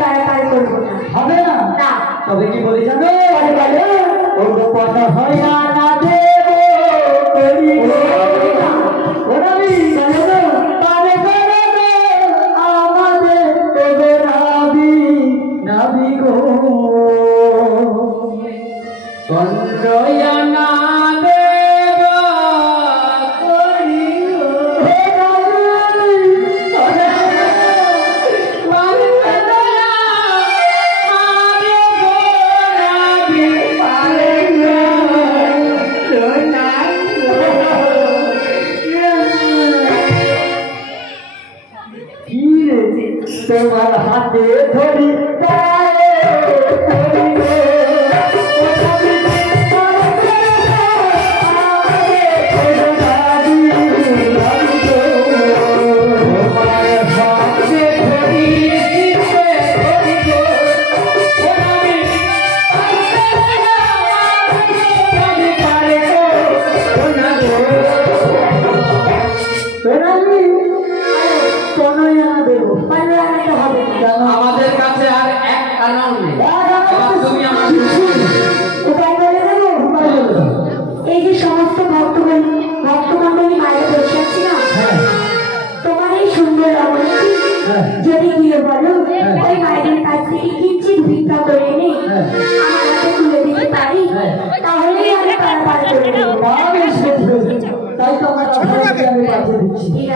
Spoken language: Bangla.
তাই পারাপার করবো না। হবে না? না। তবে কি বলে যাবে? বলে ও কথা হয় না দেব করি ওরাবি বলো পারে করে দে আমাদের তবে নাবি নাবি গো চন্দ্রয়ানা দেব করি তোমার হাতে ধরি আমাদের কাছে আর এক কানাও নেই। তুমি আমাকে উপায় বলে দেবো। এই যে সমস্ত ভক্তমণ্ডলী মায়ের বসে আছি না, তোমার এই সুন্দর রমণীটি যদি গিয়ে বলো ওই মায়ের কাছ থেকে কিঞ্চিত ভিক্ষা করে এনে আমার হাতে তুলে দিতে পারি, তাহলেই আমি পারাপার করে দেবো। তাই তো আমার আমি পাঠিয়ে দিচ্ছি। ঠিক